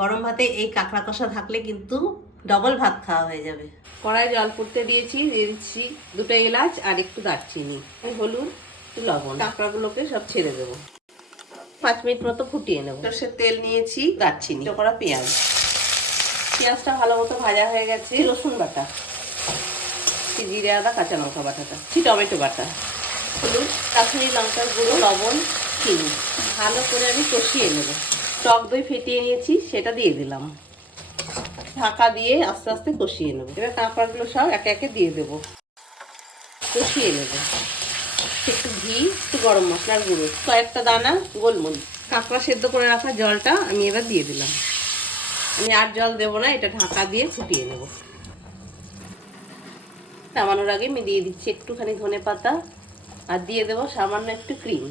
গরম ভাতে এই কাঁকড়া কষা থাকলে কিন্তু ডবল ভাত খাওয়া হয়ে যাবে। কড়াই জল ফুটতে দিয়েছি, দিয়ে দিচ্ছি 2টা এলাচ আর একটু দারচিনি, হলুদ, একটু লবণ। কাঁকড়াগুলোকে সব ছেড়ে দেবো। 5 মিনিট মতো ফুটিয়ে নেবো। সর্ষের তেল নিয়েছি, দারচিনি, করা পেঁয়াজ। পেঁয়াজটা ভালো মতো ভাজা হয়ে গেছে। রসুন বাটা, জিরে আদা কাঁচা লঙ্কা বাটাটা, টমেটো বাটা, হলুদ, কাশ্মীরি লঙ্কার গুঁড়ো, লবণ, চিনি। ভালো করে আমি কষিয়ে নেব। টক দই ফেটিয়ে নিয়েছি, সেটা দিয়ে দিলাম। ঢাকা দিয়ে আস্তে আস্তে কষিয়ে নেব। এবার কাঁকড়াগুলো সব একে একে দিয়ে দেবো, কষিয়ে নেব। একটু ঘি, একটু গরম মশলার গুঁড়ো, কয়েকটা দানা গোলমরিচ। কাঁকড়া সেদ্ধ করে রাখা জলটা আমি এবার দিয়ে দিলাম। আমি আর জল দেবো না, এটা ঢাকা দিয়ে ফুটিয়ে নেব। নামানোর আগে আমি দিয়ে দিচ্ছি একটুখানি ধনেপাতা আর দিয়ে দেবো সামান্য একটু ক্রিম।